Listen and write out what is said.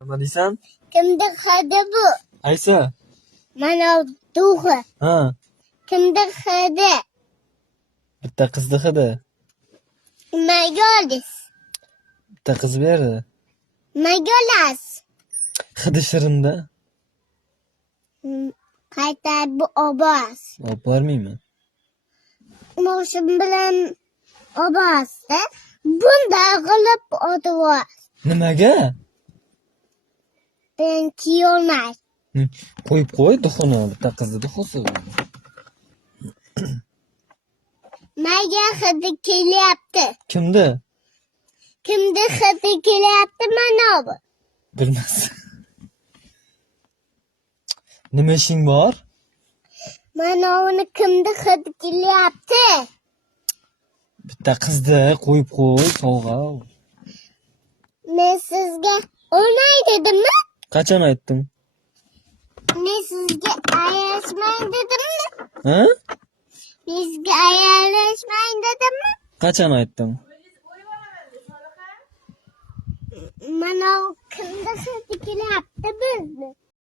Nima deysan? Kimda hidi bu? Qaysi? Mana duhi. Ha, Kimda hidi? bitta qizni hidi. Nimaga oldingiz? Bitta qiz berdi. Nimaga olasiz? Hidi shirinda. Qaytarib olasiz. Olib bormayman. Moshim bilan olasiz-da. Bunday qilib olasiz. Nimaga? Ben kiyolmay. Qo'yib qo'y duxini, bitta qizni duxusi. Nimaga hidi kelyapti? Kimda? Kimda hidi kelyapti mana bu? Bilmasam. Nima ishing bor? Mana uni kimda hidi kelyapti? Bitta qizni qo'yib qo'y, sovg'a. Men sizga olmay dedimmi? Qachon aytdim? Men sizga ayashmang dedimmi? Ha? Bizga ayashmang dedimmi? Qachon aytdim? Mana kimda hidi kelyapti bizni?